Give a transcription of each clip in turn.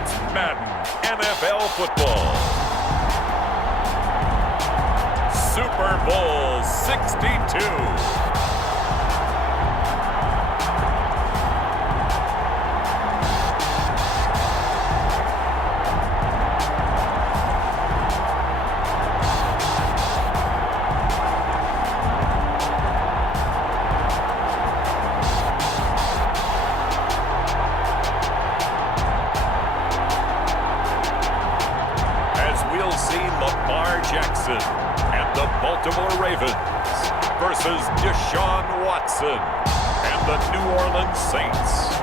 It's Madden NFL football. Super Bowl 62. Jackson and the Baltimore Ravens versus Deshaun Watson and the New Orleans Saints.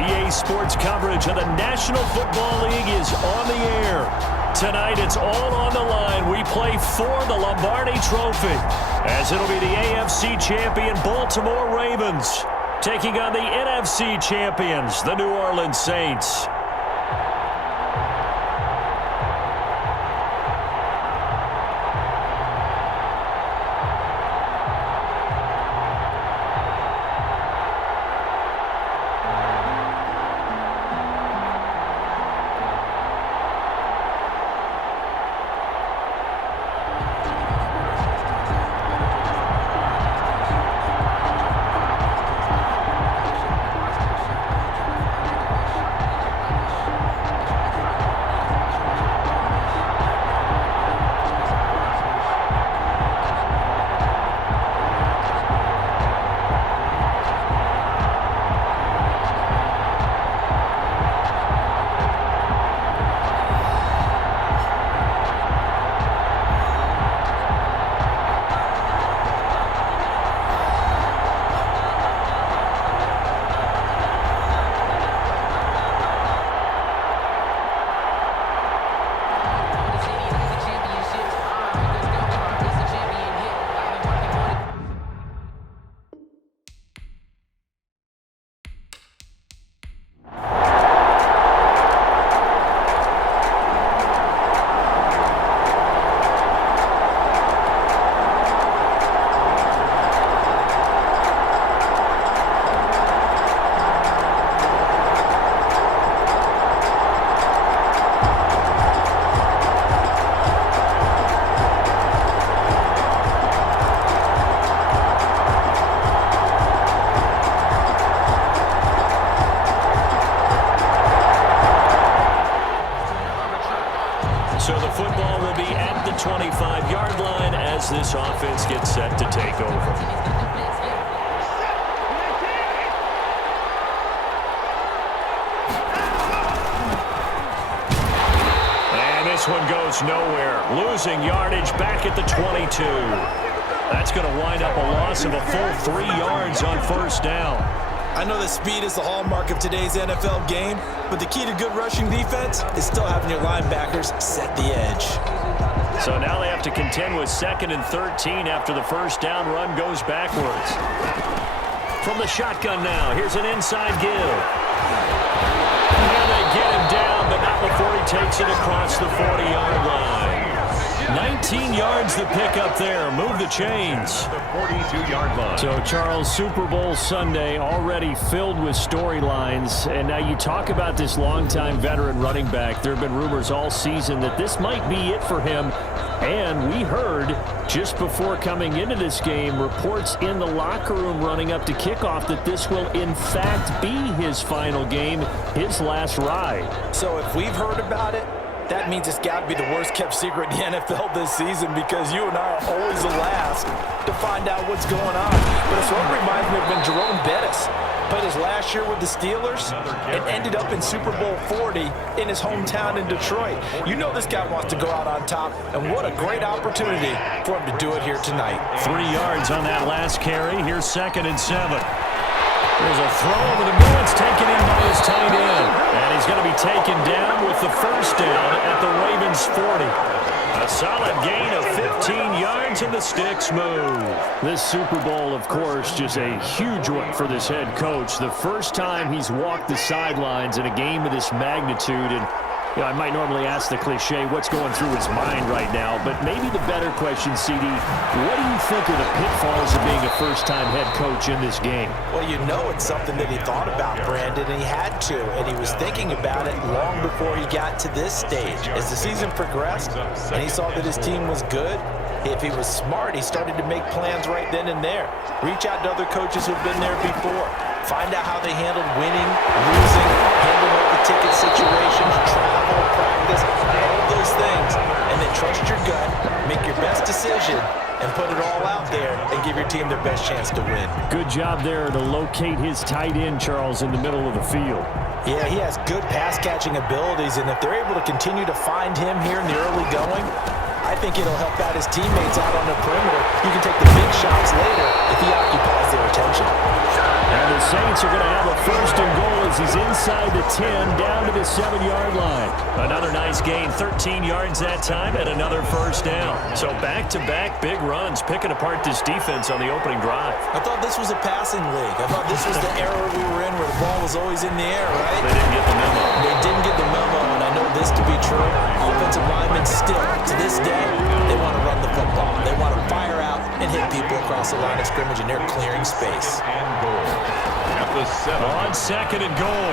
EA Sports coverage of the National Football League is on the air. Tonight it's all on the line. We play for the Lombardi Trophy, as it'll be the AFC champion Baltimore Ravens taking on the NFC champions, the New Orleans Saints. So the football will be at the 25-yard line as this offense gets set to take over. And this one goes nowhere. Losing yardage back at the 22. That's going to wind up a loss of a full 3 yards on first down. I know that speed is the hallmark of today's NFL game, but the key to good rushing defense is still having your linebackers set the edge. So now they have to contend with 2nd and 13 after the first down run goes backwards. From the shotgun now, here's an inside give. And they get him down, but not before he takes it across the 40-yard line. 19 yards to pick up there. Move the chains. The 42-yard line. So, Charles, Super Bowl Sunday already filled with storylines. And now you talk about this longtime veteran running back. There have been rumors all season that this might be it for him. And we heard just before coming into this game, reports in the locker room running up to kickoff that this will, in fact, be his final game, his last ride. So if we've heard about it, that means it's got to be the worst-kept secret in the NFL this season, because you and I are always the last to find out what's going on. But it's what reminds me of when Jerome Bettis played his last year with the Steelers and ended up in Super Bowl 40 in his hometown in Detroit. You know this guy wants to go out on top, and what a great opportunity for him to do it here tonight. 3 yards on that last carry. Here's 2nd and 7. There's a throw over the middle. It's taken in by his tight end. And he's going to be taken down with the first down at the Ravens 40. A solid gain of 15 yards, and the sticks move. This Super Bowl, of course, just a huge one for this head coach. The first time he's walked the sidelines in a game of this magnitude. And You know, I might normally ask the cliche, what's going through his mind right now, but maybe the better question, CD, what do you think are the pitfalls of being a first-time head coach in this game? Well, you know it's something that he thought about, Brandon, and he had to, and he was thinking about it long before he got to this stage. As the season progressed and he saw that his team was good, if he was smart, he started to make plans right then and there. Reach out to other coaches who've been there before. Find out how they handled winning, losing, handling all the ticket situations, travel, practice, all of those things. And then trust your gut, make your best decision, and put it all out there and give your team their best chance to win. Good job there to locate his tight end, Charles, in the middle of the field. Yeah, he has good pass-catching abilities, and if they're able to continue to find him here in the early going, I think it'll help out his teammates out on the perimeter. You can take the big shots later if he occupies their attention. And the Saints are going to have a first and goal as he's inside the 10, down to the 7-yard line. Another nice gain, 13 yards that time, and another first down. So back-to-back big runs, picking apart this defense on the opening drive. I thought this was a passing league. I thought this was the era we were in where the ball was always in the air, right? They didn't get the memo. They didn't get the memo, and I know this to be true. Offensive linemen still, to this day, they want to run the football. They want to fire out and hit people across the line of scrimmage, and they're clearing space. And goal. At the 7. On second and goal,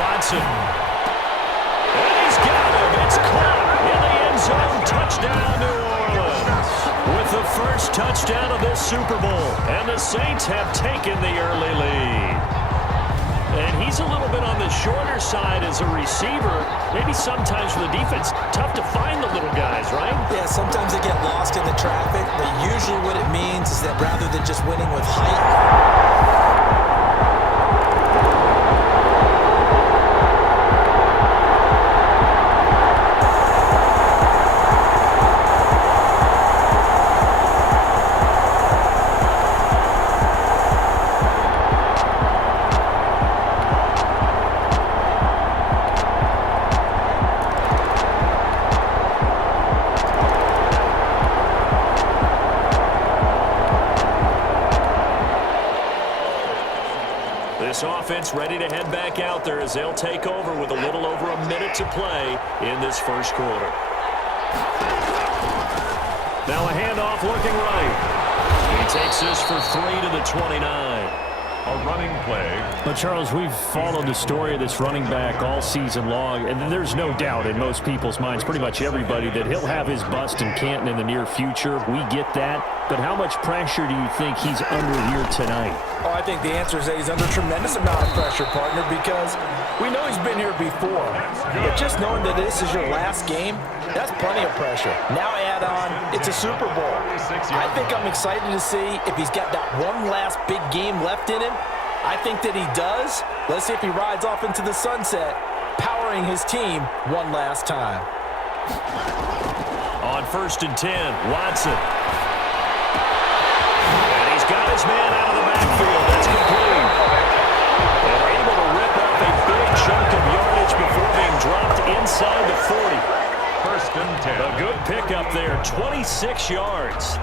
Watson. And he's got him. It's caught in the end zone. Touchdown, New Orleans. With the first touchdown of this Super Bowl. And the Saints have taken the early lead. And he's a little bit on the shorter side as a receiver. Maybe sometimes for the defense, tough to find the little guys, right? Yeah, sometimes they get lost in the traffic, but usually what it means is that rather than just winning with height, This offense ready to head back out there as they'll take over with a little over a minute to play in this first quarter. Now a handoff looking right. He takes this for 3 to the 29. A running play. But, Charles, we've followed the story of this running back all season long, and there's no doubt in most people's minds, pretty much everybody, that he'll have his bust in Canton in the near future. We get that. But how much pressure do you think he's under here tonight? Oh, I think the answer is that he's under a tremendous amount of pressure, partner, because we know he's been here before. But just knowing that this is your last game, that's plenty of pressure. Now add on, it's a Super Bowl. I think I'm excited to see if he's got that one last big game left in him. I think that he does. Let's see if he rides off into the sunset, powering his team one last time. On 1st and 10, Watson. And he's got his man out of the backfield. That's complete. They're able to rip off a big chunk of yardage before being dropped inside the 40. 1st and 10. A good pickup there, 26 yards.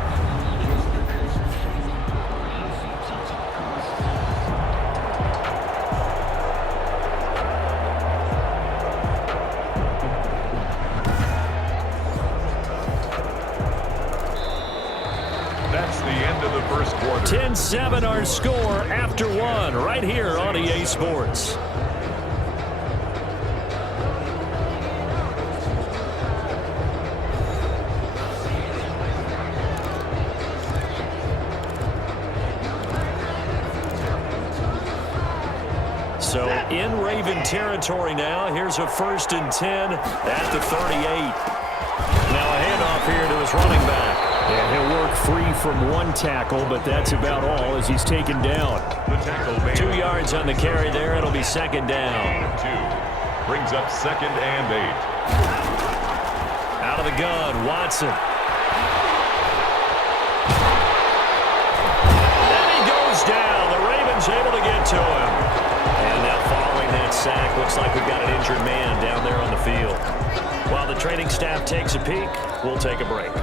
That's the end of the first quarter. 10-7 our score after one right here on EA Sports. So in Raven territory now. Here's a 1st and 10 at the 38. Now a handoff here to his running back. And he'll work free from one tackle, but that's about all as he's taken down. The tackle made. 2 yards on the carry there. It'll be 2nd down. 2. Brings up 2nd and 8. Out of the gun, Watson. And he goes down. The Ravens able to get to him. And now following that sack, looks like we've got an injured man down there on the field. While the training staff takes a peek, we'll take a break.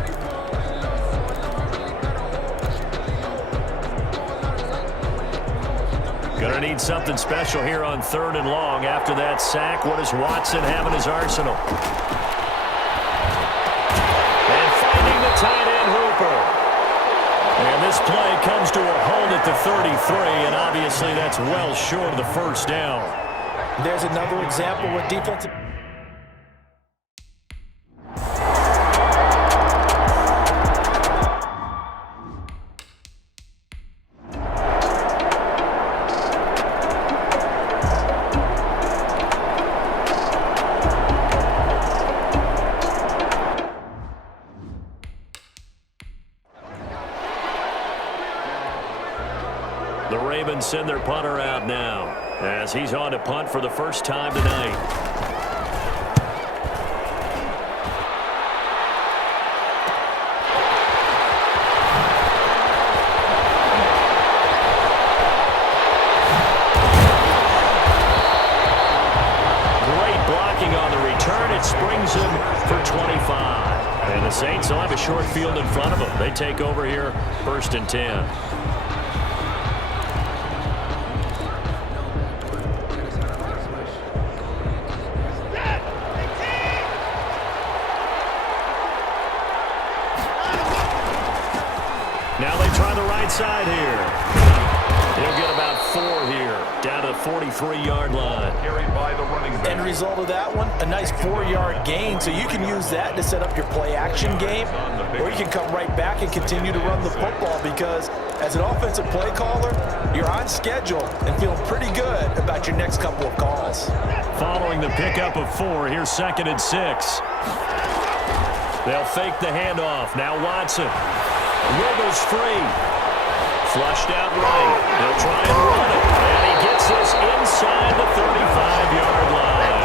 Going to need something special here on 3rd and long. After that sack, what does Watson have in his arsenal? And finding the tight end, Hooper. And this play comes to a halt at the 33, and obviously that's well short of the first down. There's another example where defensive... The Ravens send their punter out now as he's on to punt for the first time tonight. Great blocking on the return. It springs him for 25. And the Saints will have a short field in front of them. They take over here 1st and 10. Now they try the right side here. He'll get about 4 here, down to the 43-yard line. Carried by the running back. End result of that one, a nice 4-yard gain, so you can use that to set up your play-action game, or you can come right back and continue to run the football because as an offensive play caller, you're on schedule and feeling pretty good about your next couple of calls. Following the pickup of 4, here's 2nd and 6. They'll fake the handoff. Now Watson. Wiggles free. Flushed out right. They'll try and run it. And he gets this inside the 35-yard line.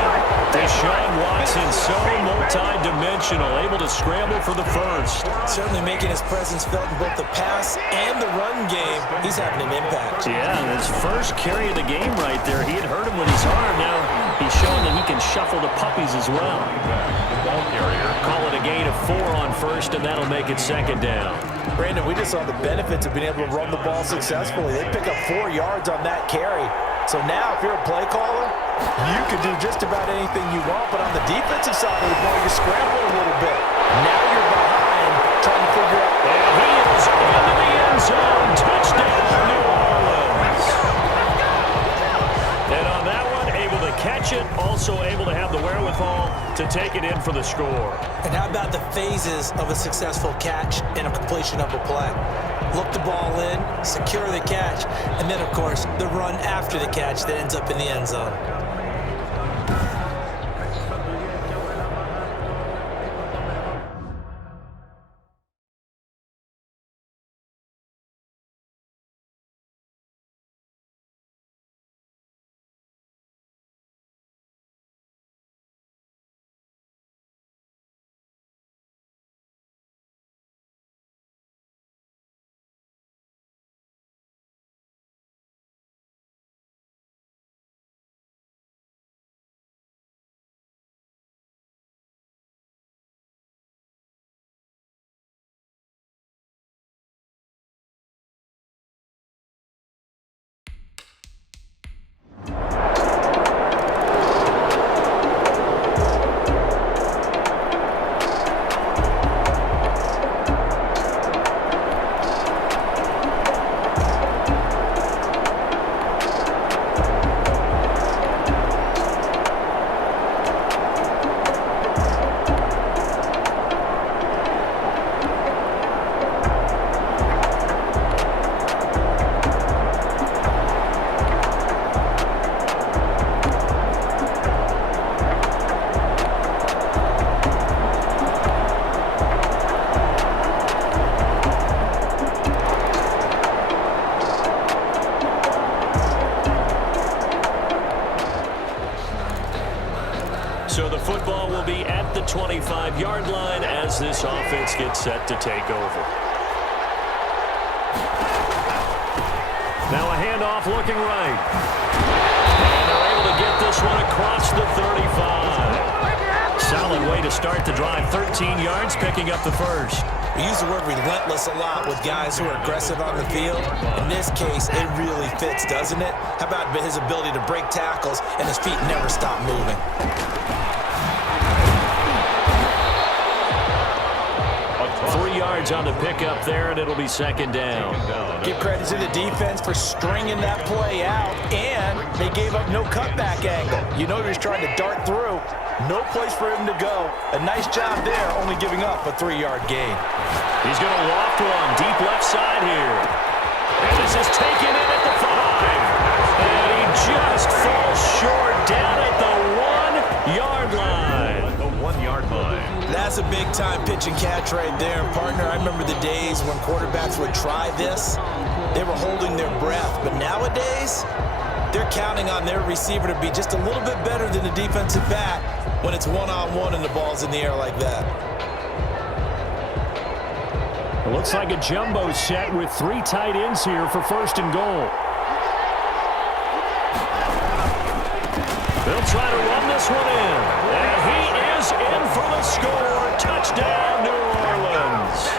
Deshaun Watson, so multi-dimensional, able to scramble for the first. Certainly making his presence felt in both the pass and the run game. He's having an impact. Yeah, his first carry of the game right there. He had hurt him with his arm. Now he's showing that he can shuffle the puppies as well. Ball carrier. Call it a gain of 4 on first, and that'll make it 2nd down. Brandon, we just saw the benefits of being able to run the ball successfully. They pick up 4 yards on that carry. So now if you're a play caller, you can do just about anything you want, but on the defensive side of the ball, you scramble a little bit. Now you're behind trying to figure out. And he is into the end zone. Touchdown, New Orleans. And on that one, able to catch it, also able to have the wherewithal to take it in for the score. And how about the phases of a successful catch and a completion of a play? Look the ball in, secure the catch, and then, of course, the run after the catch that ends up in the end zone. So the football will be at the 25-yard line as this offense gets set to take over. Now a handoff looking right. And they're able to get this one across the 35. Solid way to start the drive. 13 yards, picking up the first. We use the word relentless a lot with guys who are aggressive on the field. In this case, it really fits, doesn't it? How about his ability to break tackles and his feet never stop moving? 3 yards on the pickup there, and it'll be second down. Give credit to the defense for stringing that play out, and they gave up no cutback angle. You know he was trying to dart through. No place for him to go. A nice job there, only giving up a 3-yard gain. He's going to loft one deep left side here. And this is taken in at the 5. And he just falls short down at the 1-yard line. The 1-yard line. That's a big-time pitch and catch right there. And partner, I remember the days when quarterbacks would try this. They were holding their breath. But nowadays, they're counting on their receiver to be just a little bit better than the defensive back when it's one-on-one and the ball's in the air like that. It looks like a jumbo set with 3 tight ends here for first and goal. They'll try to run this one in. And he is in for the score. Touchdown, New Orleans.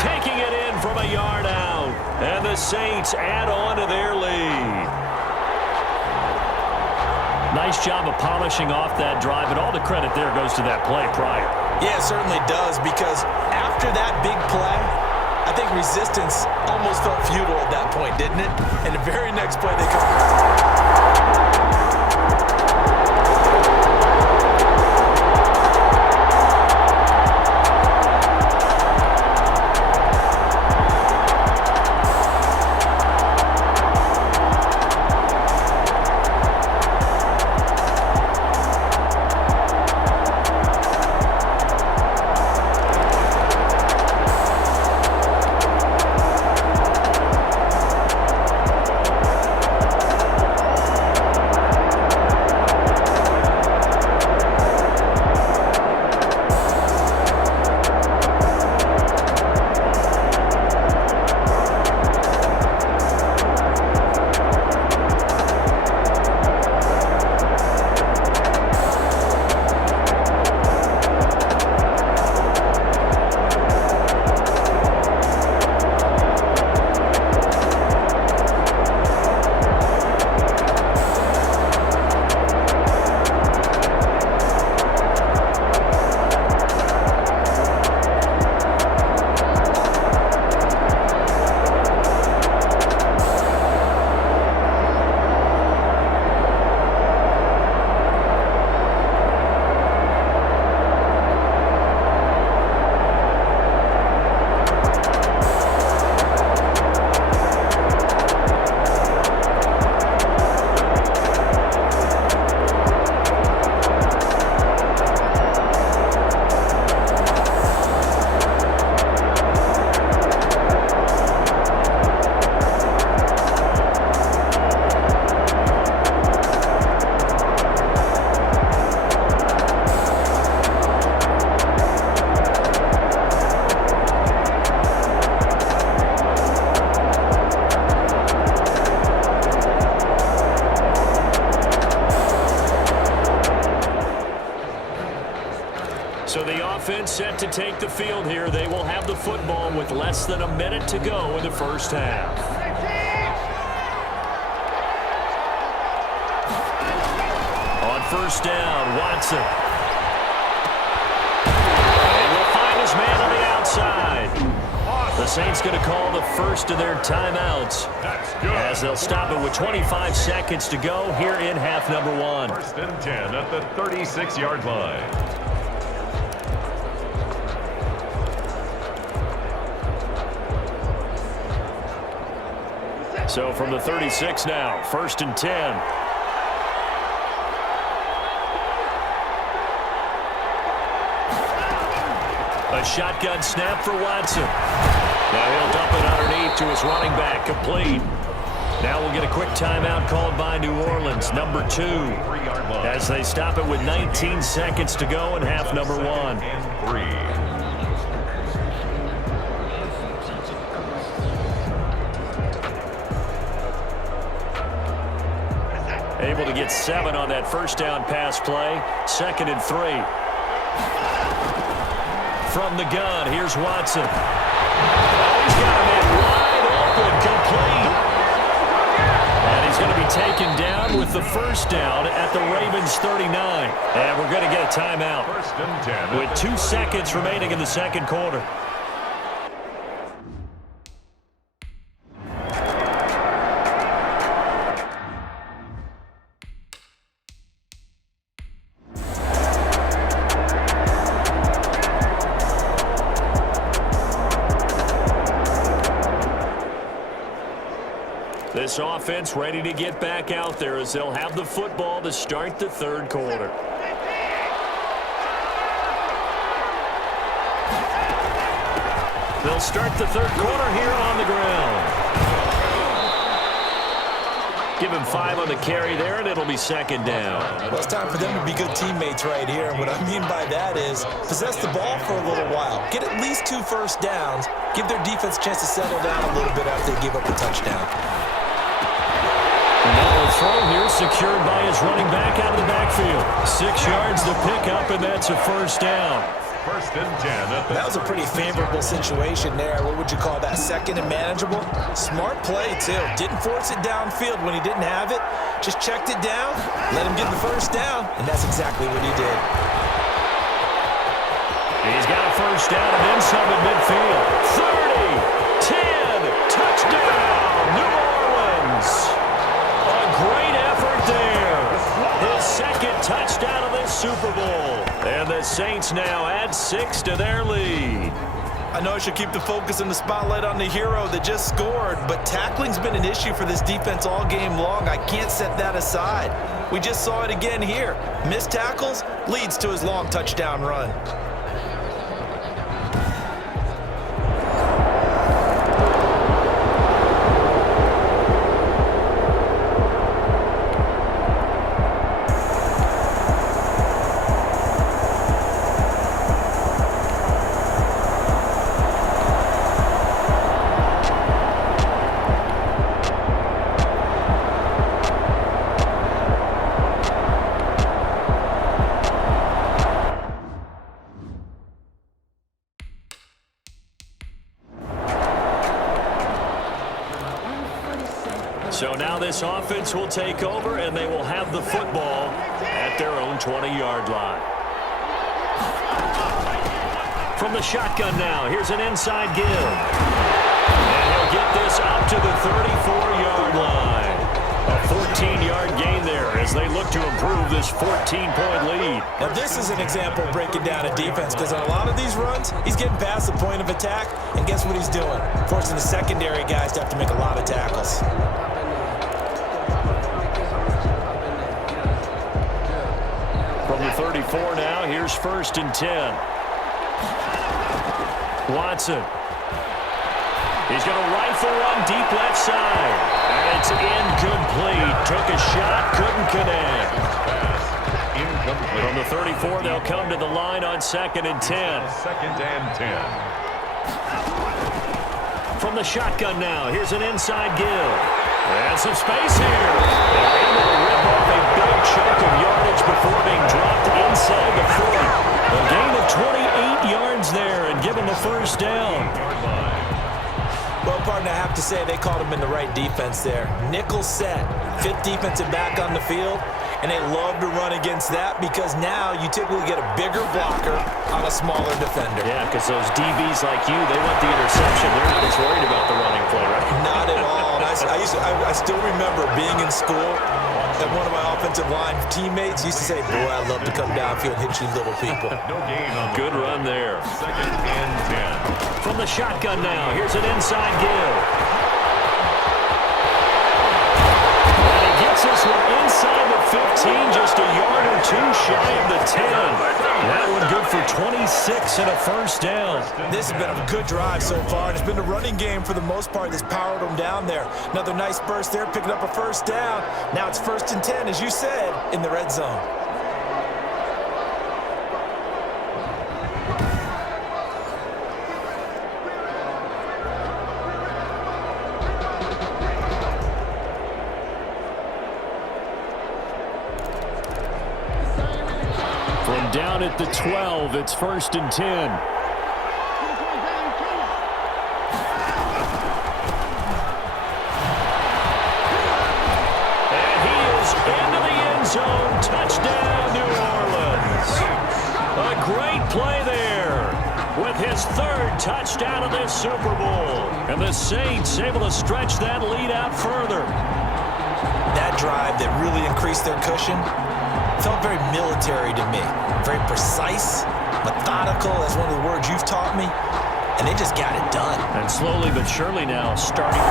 Taking it in from a yard out. And the Saints add on to their lead. Nice job of polishing off that drive, and all the credit there goes to that play prior. Yeah, it certainly does, because after that big play, I think resistance almost felt futile at that point, didn't it? And the very next play they come. So the offense set to take the field here. They will have the football with less than a minute to go in the first half. On first down, Watson. They will find his man on the outside. The Saints going to call the first of their timeouts as they'll stop it with 25 seconds to go here in half number one. First and 10 at the 36-yard line. So from the 36 now, first and 10. A shotgun snap for Watson. Now he'll dump it underneath to his running back, complete. Now we'll get a quick timeout called by New Orleans, number 2, as they stop it with 19 seconds to go in half number one. And 3. Able to get 7 on that first down pass play. Second and 3. from the gun. Here's Watson. Oh, he's got a man wide open, complete. And he's going to be taken down with the first down at the Ravens 39. And we're going to get a timeout 1st and 10. with 2 seconds remaining in the second quarter. This offense ready to get back out there as they'll have the football to start the third quarter. They'll start the third quarter here on the ground. Give him 5 on the carry there, and it'll be second down. Well, it's time for them to be good teammates right here. And what I mean by that is possess the ball for a little while. Get at least 2 first downs. Give their defense a chance to settle down a little bit after they give up a touchdown. Another throw here secured by his running back out of the backfield. 6 yards to pick up, and that's a first down. 1st and 10. That was a pretty favorable situation there. What would you call that? Second and manageable? Smart play, too. Didn't force it downfield when he didn't have it. Just checked it down, let him get the first down, and that's exactly what he did. He's got a first down and then some at midfield. 30, 10, touchdown, New Orleans. A great effort there. His second touchdown of this Super Bowl. And the Saints now add 6 to their lead. I know I should keep the focus and the spotlight on the hero that just scored, but tackling's been an issue for this defense all game long. I can't set that aside. We just saw it again here. Missed tackles leads to his long touchdown run. So now this offense will take over, and they will have the football at their own 20-yard line. From the shotgun now, here's an inside give. And he'll get this up to the 34-yard line. A 14-yard gain there as they look to improve this 14-point lead. Now this is an example of breaking down a defense, because on a lot of these runs, he's getting past the point of attack, and guess what he's doing? Forcing the secondary guys to have to make a lot of tackles. From the 34 now, here's 1st and 10. Watson. He's going to rifle one deep left side. And it's incomplete. Took a shot, couldn't connect. Incomplete. From the 34, they'll come to the line on 2nd and 10. 2nd and 10. From the shotgun now, here's an inside give. And some space here. They're able to rip off a big chunk of yardage before being dropped inside the 40. A gain of 28 yards there and give him the first down. Well, partner, I have to say they called him in the right defense there. Nickel set, 5th defensive back on the field, and they love to run against that because now you typically get a bigger blocker on a smaller defender. Yeah, because those DBs like you, they want the interception. They're not as worried about the running play, right? Not at all. And I still remember being in school, and one of my offensive line teammates used to say, boy, I love to come downfield and hit you little people. No gain on the Good run there. 2nd and 10. From the shotgun now, here's an inside give. And he gets this one inside the 15, just a yard or 2 shy of the 10. That one good for 26 and a first down. This has been a good drive so far, and it's been a running game for the most part that's powered them down there. Another nice burst there, picking up a first down. Now it's 1st and 10, as you said, in the red zone. From down at the 12, it's 1st and 10. his third touchdown of this Super Bowl. And the Saints able to stretch that lead out further. That drive that really increased their cushion felt very military to me. Very precise, methodical, that's one of the words you've taught me. And they just got it done. And slowly but surely now starting.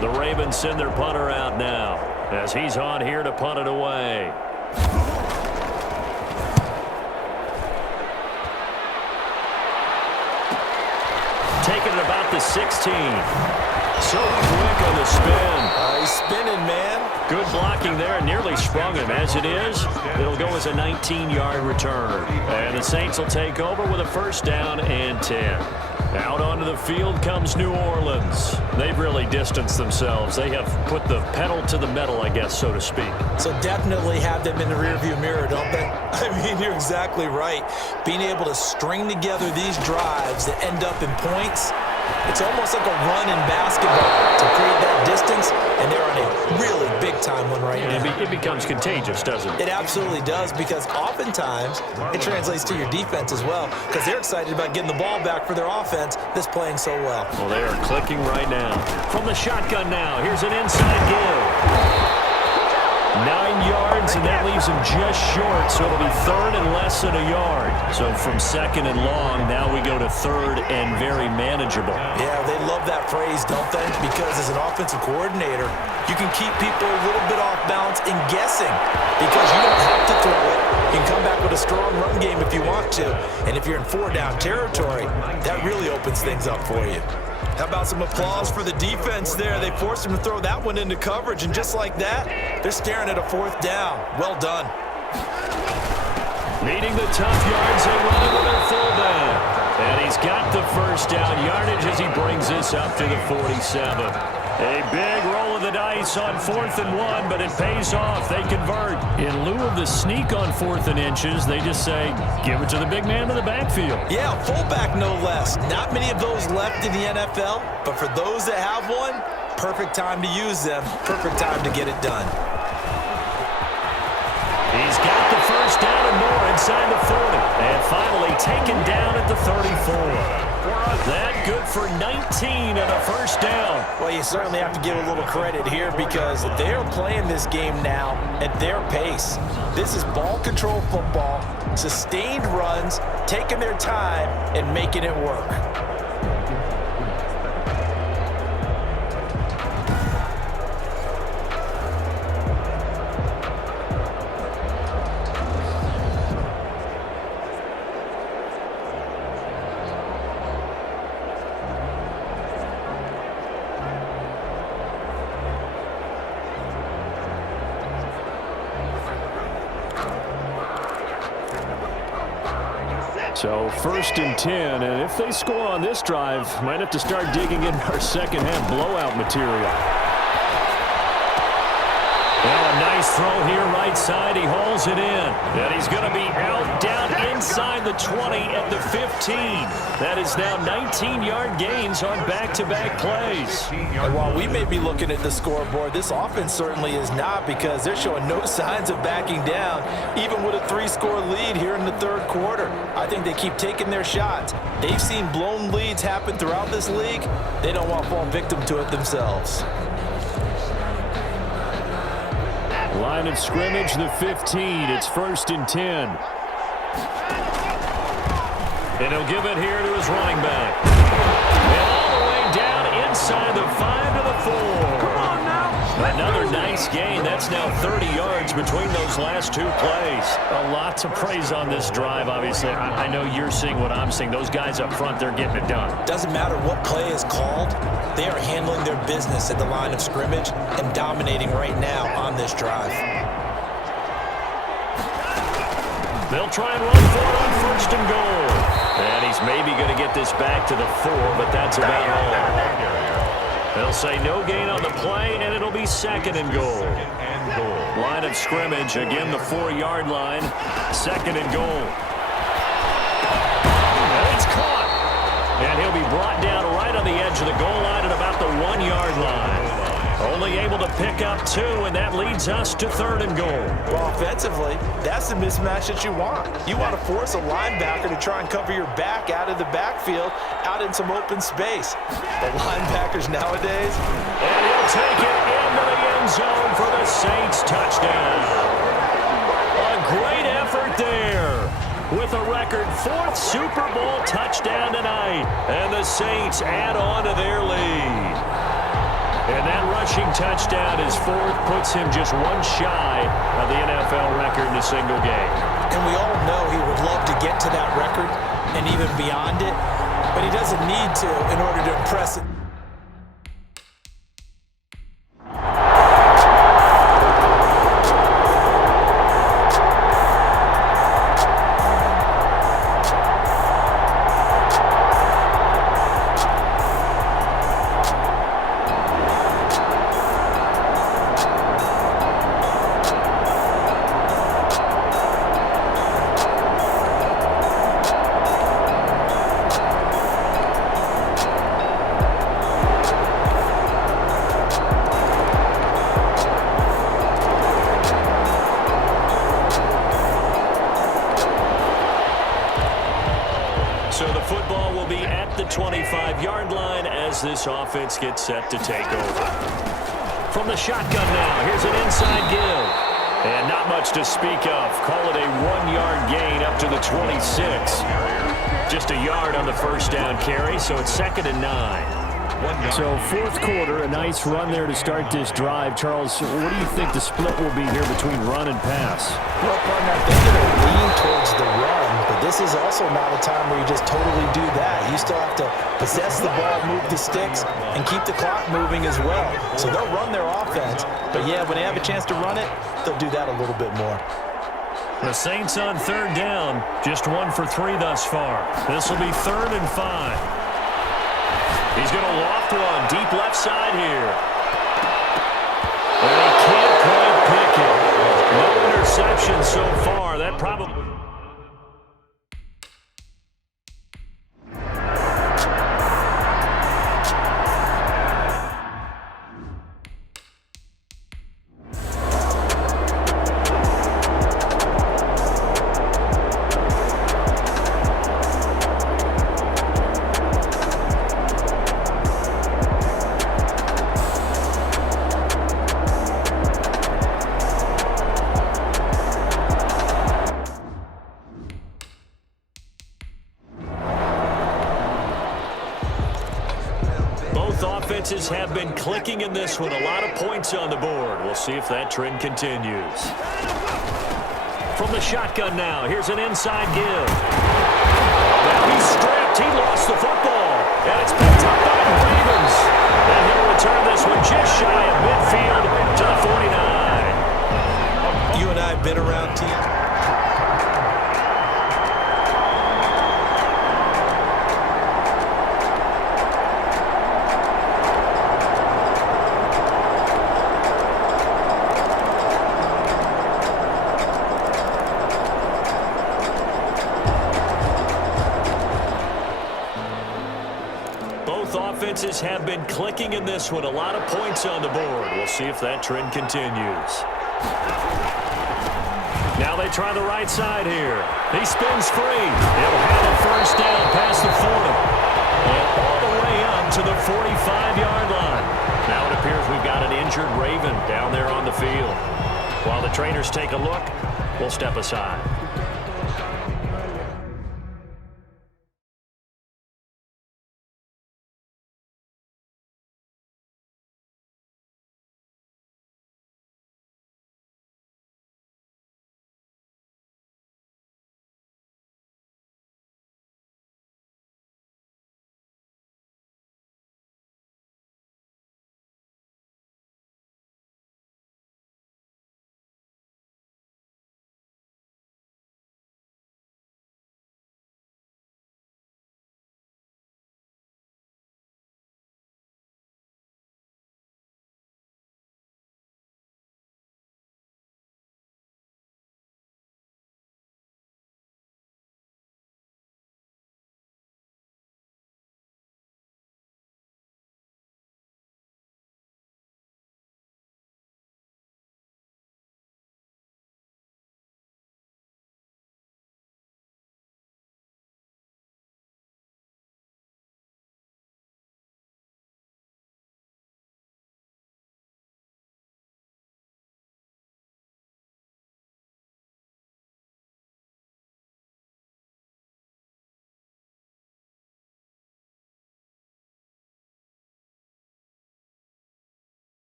The Ravens send their punter out now as he's on here to punt it away. Taking it about the 16. So quick on the spin. He's spinning, man. Good blocking there, nearly sprung him. As it is, it'll go as a 19-yard return. And the Saints will take over with a first down and 10. Out onto the field comes New Orleans. They've really distanced themselves. They have put the pedal to the metal, I guess, so to speak. So definitely have them in the rearview mirror, don't they? I mean, you're exactly right. Being able to string together these drives that end up in points, it's almost like a run in basketball to create that distance, and they're on a really big-time one right now. It becomes contagious, doesn't it? It absolutely does, because oftentimes it translates to your defense as well, because they're excited about getting the ball back for their offense that's playing so well. Well, they are clicking right now. From the shotgun now, here's an inside give. 9 yards, and that leaves him just short, so it'll be third and less than a yard. So from second and long, now we go to third and very manageable. Yeah, they love that phrase, don't they? Because as an offensive coordinator, you can keep people a little bit off balance and guessing because you don't have to throw it. You can come back with a strong run game if you want to. And if you're in four-down territory, that really opens things up for you. How about some applause for the defense there? They forced him to throw that one into coverage, and just like that, they're staring at a fourth down. Well done. Needing the tough yards, they run it with their fullback. And he's got the first down yardage as he brings this up to the 47. A big roll of the dice on 4th and 1, but it pays off. They convert. In lieu of the sneak on 4th and inches, they just say, give it to the big man in the backfield. Yeah, fullback no less. Not many of those left in the NFL, but for those that have one, perfect time to use them. Perfect time to get it done. He's got the first down and more inside the 40. And finally taken down at the 34. That good for 19 and a first down. Well, you certainly have to give a little credit here because they're playing this game now at their pace. This is ball control football, sustained runs, taking their time and making it work. So 1st and 10, and if they score on this drive, might have to start digging in our second half blowout material. Well, a nice throw here right side. He hauls it in. And he's going to be out down inside the 20 at the 15. That is now 19-yard gains on back-to-back plays. And while we may be looking at the scoreboard, this offense certainly is not because they're showing no signs of backing down, even with a 3-score lead here in the third quarter. I think they keep taking their shots. They've seen blown leads happen throughout this league. They don't want to fall victim to it themselves. Line of scrimmage, the 15. It's 1st and 10. And he'll give it here to his running back. And all the way down inside the 5 to the 4. Come on now. Another nice gain. That's now 30 yards between those last two plays. A lot to praise on this drive, obviously. I know you're seeing what I'm seeing. Those guys up front, they're getting it done. Doesn't matter what play is called. They are handling their business at the line of scrimmage and dominating right now on this drive. They'll try and run for it on 1st and goal. And he's maybe going to get this back to the 4, but that's about all. They'll say no gain on the play, and it'll be second and goal. Line of scrimmage, again the 4-yard line. Second and goal. And it's caught. And he'll be brought down right on the edge of the goal line at about the 1-yard line. Only able to pick up 2, and that leads us to third and goal. Well, offensively, that's the mismatch that you want. You want to force a linebacker to try and cover your back out of the backfield, out in some open space. The linebackers nowadays. And he'll take it into the end zone for the Saints touchdown. A great effort there. With a record 4th Super Bowl touchdown tonight. And the Saints add on to their lead. And that rushing touchdown, his 4th, puts him just 1 shy of the NFL record in a single game. And we all know he would love to get to that record and even beyond it, but he doesn't need to in order to impress it. So the football will be at the 25-yard line as this offense gets set to take over. From the shotgun now, here's an inside give. And not much to speak of. Call it a 1-yard gain up to the 26. Just a yard on the first down carry, so it's second and 9. So 4th quarter, a nice run there to start this drive. Charles, what do you think the split will be here between run and pass? Well, partner, I think it'll lean towards the run, but this is also not a time where you just totally do that. You still have to possess the ball, move the sticks, and keep the clock moving as well. So they'll run their offense, but yeah, when they have a chance to run it, they'll do that a little bit more. The Saints on 3rd down, just 1 for 3 thus far. This will be 3rd and 5. He's going to loft one deep left side here. And he can't quite pick it. No interception so far. That probably... Offenses have been clicking in this one. A lot of points on the board. We'll see if that trend continues. From the shotgun now, here's an inside give. Now he's stripped. He lost the football. And it's picked up by the Ravens. And he'll return this one just shy of midfield to the 49. You and I have been around teams. Offenses have been clicking in this one. A lot of points on the board. We'll see if that trend continues. Now they try the right side here. He spins free. He'll have a first down past the 40. And all the way up to the 45-yard line. Now it appears we've got an injured Raven down there on the field. While the trainers take a look, we'll step aside.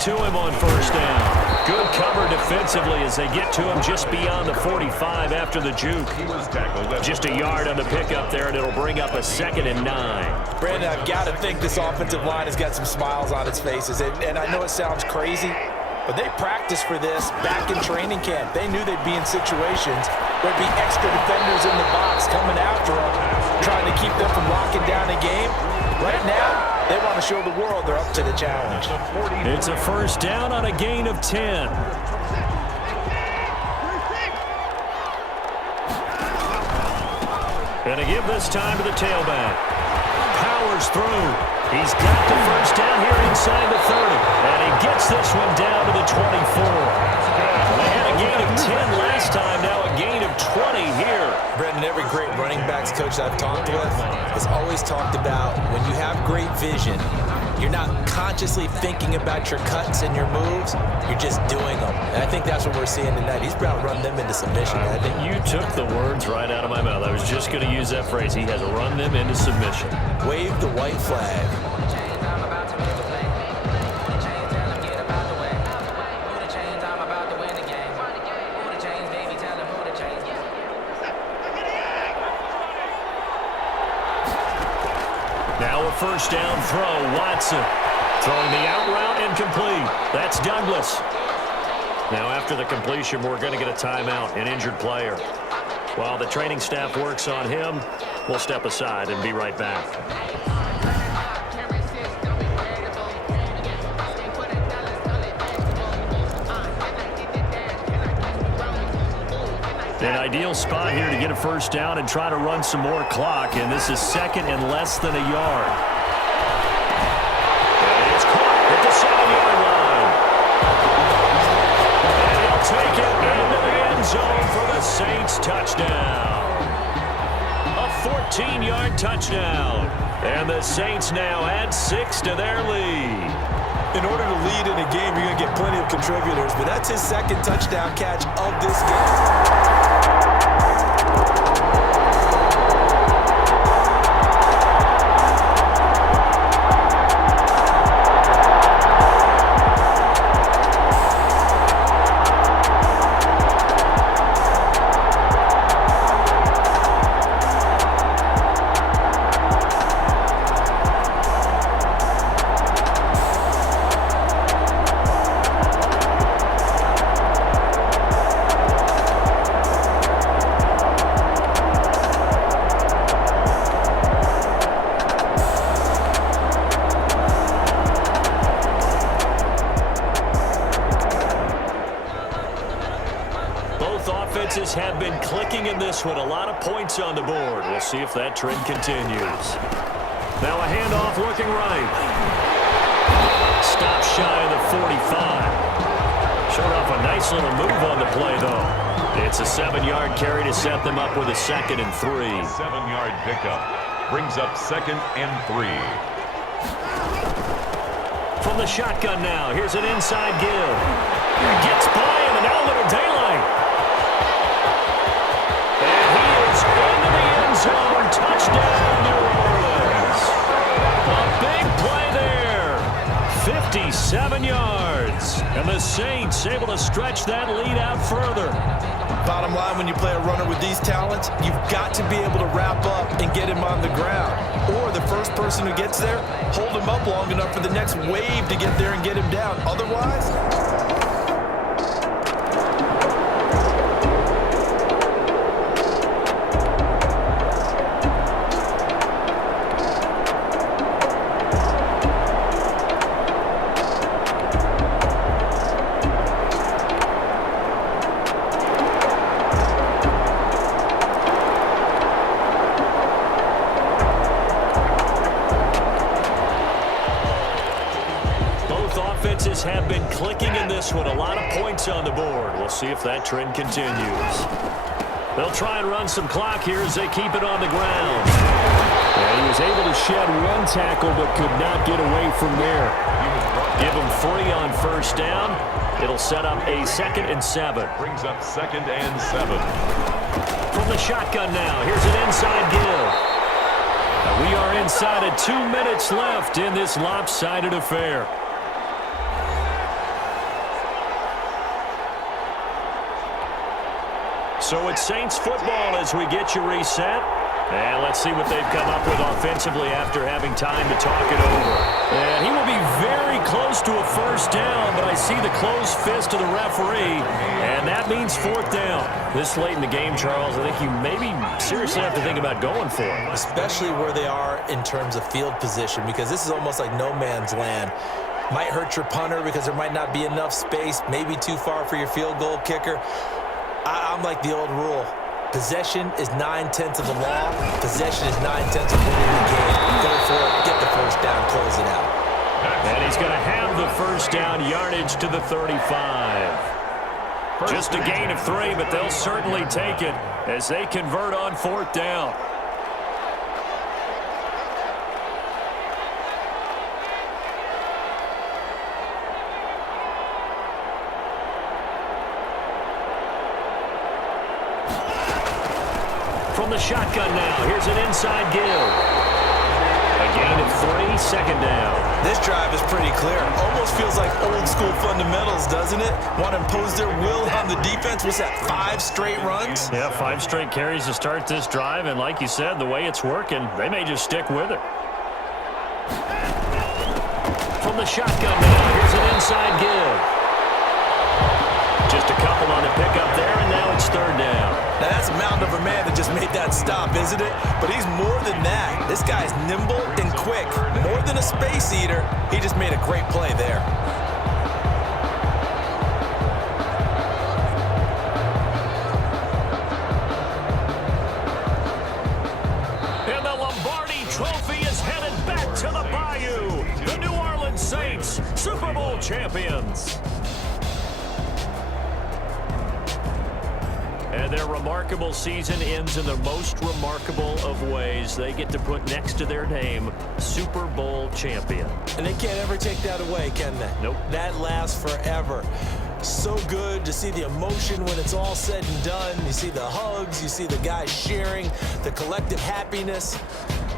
to him on first down. Good cover defensively as they get to him just beyond the 45 after the juke. Just a yard on the pickup there, and it'll bring up a 2nd and 9. Brandon, I've got to think this offensive line has got some smiles on its faces. And I know it sounds crazy, but they practiced for this back in training camp. They knew they'd be in situations where there'd be extra defenders in the box coming after them, trying to keep them from locking down a game. Right now, they want to show the world they're up to the challenge. It's a first down on a gain of 10. And to give this time to the tailback. Powers through. He's got the first down here inside the 30. And he gets this one down to the 24. They had a gain of 10 last time, now a gain of 20 here. Brendan, every great running backs coach I've talked with has always talked about when you have great vision, you're not consciously thinking about your cuts and your moves, you're just doing them. And I think that's what we're seeing tonight. He's about run them into submission. I think you took the words right out of my mouth. I was just going to use that phrase. He has run them into submission. Wave the white flag. Now a first down throw, Watson. Throwing the out route incomplete. That's Douglas. Now after the completion, we're going to get a timeout, an injured player. While the training staff works on him, we'll step aside and be right back. An ideal spot here to get a first down and try to run some more clock, and this is 2nd and less than a yard. And it's caught at the 7-yard line. And he'll take it into the end zone for the Saints touchdown. A 14-yard touchdown. And the Saints now add 6 to their lead. In order to lead in a game, you're going to get plenty of contributors, but that's his 2nd touchdown catch of this game. Have been clicking in this one. A lot of points on the board. We'll see if that trend continues. Now a handoff looking right. Stop shy of the 45. Showed off a nice little move on the play, though. It's a 7-yard carry to set them up with a 2nd and 3. 7-yard pickup brings up 2nd and 3. From the shotgun now, here's an inside give. Gets by him, and now a little daylight. Into the end zone, touchdown, New Orleans. A big play there, 57 yards. And the Saints able to stretch that lead out further. Bottom line, when you play a runner with these talents, you've got to be able to wrap up and get him on the ground. Or the first person who gets there, hold him up long enough for the next wave to get there and get him down. Otherwise... have been clicking in this one. A lot of points on the board. We'll see if that trend continues. They'll try and run some clock here as they keep it on the ground. Yeah, he was able to shed one tackle but could not get away from there. Give him 3 on first down. It'll set up a 2nd and 7. Brings up 2nd and 7. From the shotgun now, here's an inside give. We are inside of 2 minutes left in this lopsided affair. So it's Saints football as we get you reset. And let's see what they've come up with offensively after having time to talk it over. And he will be very close to a first down, but I see the closed fist of the referee, and that means fourth down. This late in the game, Charles, I think you maybe seriously have to think about going for it. Especially where they are in terms of field position, because this is almost like no man's land. Might hurt your punter because there might not be enough space, maybe too far for your field goal kicker. I'm like the old rule. Possession is 9/10 of the law. Possession is 9/10 of winning the game. Go for it. Get the first down. Close it out. And he's going to have the first down yardage to the 35. Just a gain of 3, but they'll certainly take it as they convert on fourth down. From the shotgun now, here's an inside give. A gain of 3, second down. This drive is pretty clear. Almost feels like old school fundamentals, doesn't it? Want to impose their will on the defense. What's that, 5 straight runs? Yeah, 5 straight carries to start this drive, and like you said, the way it's working, they may just stick with it. From the shotgun now, here's an inside give. Just a couple on the pickup there, and now it's third down. Now, that's a mountain of a man that just made that stop, isn't it? But he's more than that. This guy's nimble and quick. More than a space eater, he just made a great play there. And the Lombardi Trophy is headed back to the Bayou. The New Orleans Saints, Super Bowl champions. And their remarkable season ends in the most remarkable of ways. They get to put next to their name, Super Bowl champion. And they can't ever take that away, can they? Nope. That lasts forever. So good to see the emotion when it's all said and done. You see the hugs, you see the guys sharing, the collective happiness.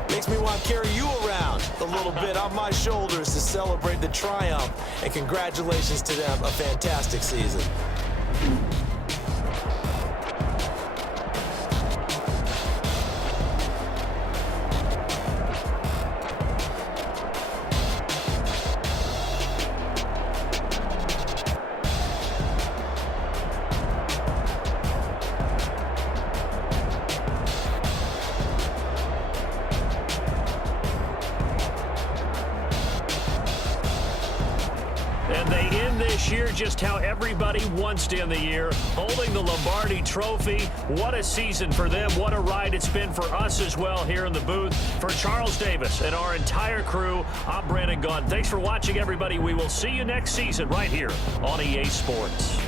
Makes me want to carry you around a little bit on my shoulders to celebrate the triumph. And congratulations to them, a fantastic season. And they end this year just how everybody wants to end the year, holding the Lombardi Trophy. What a season for them. What a ride it's been for us as well here in the booth. For Charles Davis and our entire crew, I'm Brandon Gaudin. Thanks for watching, everybody. We will see you next season right here on EA Sports.